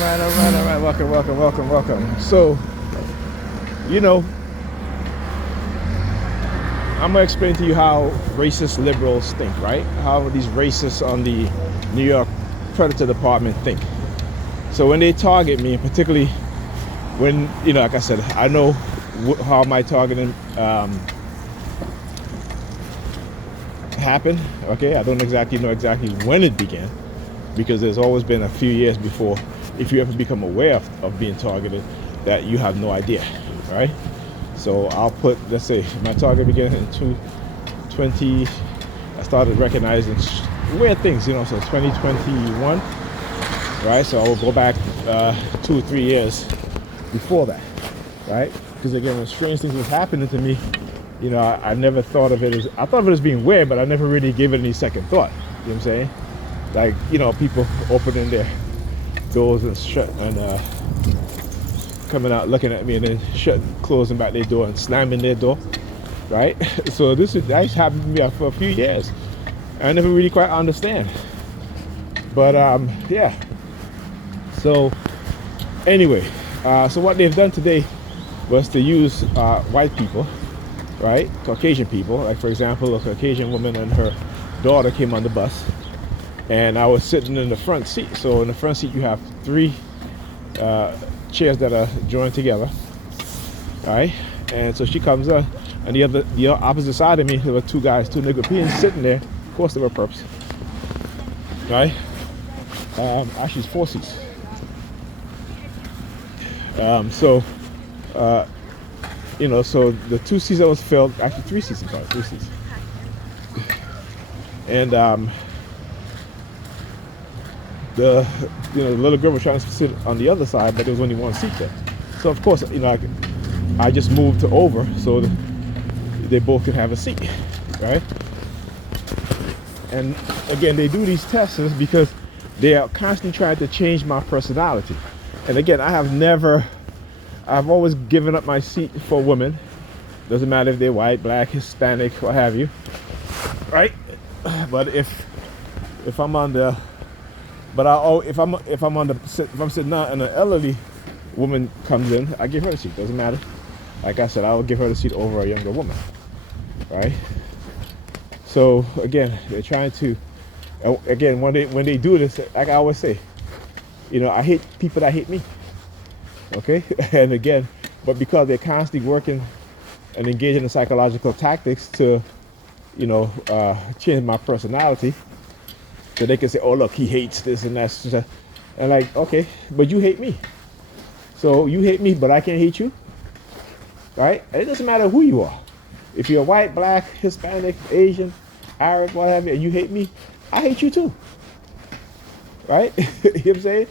all right. Welcome. So, you know, I'm gonna explain to you how racist liberals think, right? How these racists on the New York Predator Department think. So when they target me, particularly when, like I said, I know how my targeting happened. Okay, I don't exactly know when it began, because there's always been a few years before, if you ever become aware of being targeted, that you have no idea, right? So I'll put, let's say my target began in 2020. I started recognizing weird things, so 2021, right? So I will go back 2 or 3 years before that, right? Because again, when strange things was happening to me, I never thought of it as, I thought of it as being weird, but I never really gave it any second thought. You know what I'm saying? Like, people opening their doors and shut and coming out looking at me, and then closing back their door and slamming their door, right? So that's happened to me for a few years. I never really quite understand. But yeah. So anyway, so what they've done today was to use white people, right? Caucasian people. Like, for example, a Caucasian woman and her daughter came on the bus, and I was sitting in the front seat. So in the front seat you have 3 chairs that are joined together, right? And so she comes up, and the opposite side of me, there were 2 guys, 2 Nigerians sitting there. Of course they were perps, right? Actually it's 4 seats. So the 2 seats that was filled, actually 3 seats, 3 seats. And the little girl was trying to sit on the other side, but there was only 1 seat there. So of course, I just moved over so they both could have a seat, right? And again, they do these tests because they are constantly trying to change my personality. And again, I've always given up my seat for women. Doesn't matter if they're white, black, Hispanic, what have you, right? But if I'm on the if I'm sitting down and an elderly woman comes in, I give her the seat. Doesn't matter. Like I said, I will give her the seat over a younger woman, right? So again, they're trying to. Again, when they do this, like I always say, I hate people that hate me. Okay, and again, but because they're constantly working and engaging in psychological tactics to, change my personality. So they can say, oh, look, he hates this and that. And like, okay, but you hate me. So you hate me, but I can't hate you. Right? And it doesn't matter who you are. If you're white, black, Hispanic, Asian, Arab, whatever, and you hate me, I hate you too. Right? You know what I'm saying?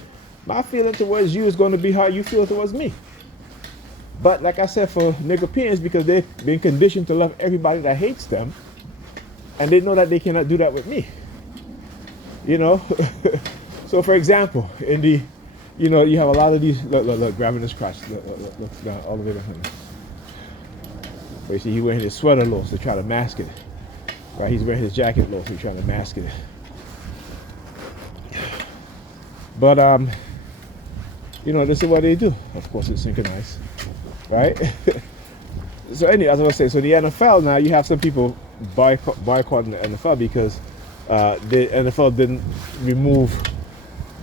My feeling towards you is going to be how you feel towards me. But like I said, for Nigerians, because they've been conditioned to love everybody that hates them, and they know that they cannot do that with me. So for example, in the, you have a lot of these, look, grabbing his crotch, look down all the way behind him. But you see, he's wearing his sweater low, so try to mask it. Right, he's wearing his jacket low, so he's trying to mask it. But, this is what they do. Of course, it's synchronized, right? So anyway, as I was saying, so the NFL now, you have some people boycotting the NFL because the NFL didn't remove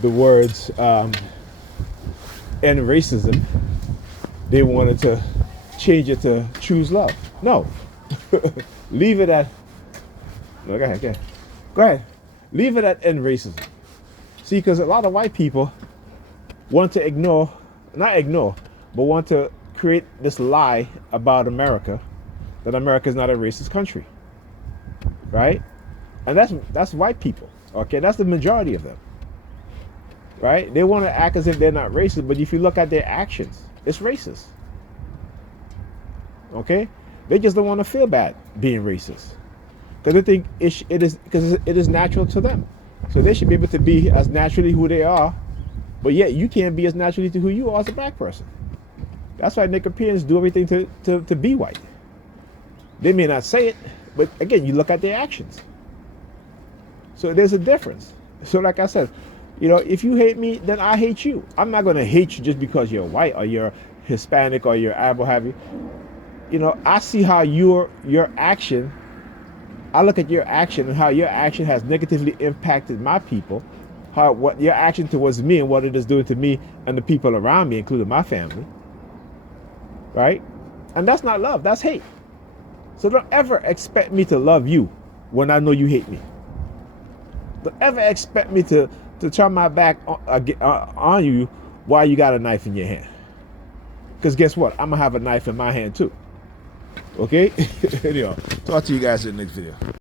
the words end racism. They wanted to change it to choose love. No. Leave it at, no, go ahead. Leave it at end racism. See, because a lot of white people want to but want to create this lie about America, that America is not a racist country, right? And that's white people, okay? That's the majority of them, right? They want to act as if they're not racist, but if you look at their actions, it's racist, okay? They just don't want to feel bad being racist because they think it is natural to them. So they should be able to be as naturally who they are, but yet you can't be as naturally to who you are as a black person. That's why Nigerians do everything to be white. They may not say it, but again, you look at their actions. So there's a difference. So like I said, You know, if you hate me, then I hate you. I'm not going to hate you just because you're white or you're Hispanic or you're Arab, what have you. You know, I see how your action, I look at your action and how your action has negatively impacted my people, how what your action towards me and what it is doing to me and the people around me, including my family, right? And that's not love, that's hate. So don't ever expect me to love you when I know you hate me. Don't ever expect me to turn my back on you while you got a knife in your hand. Because guess what? I'm going to have a knife in my hand too. Okay? Anyhow, talk to you guys in the next video.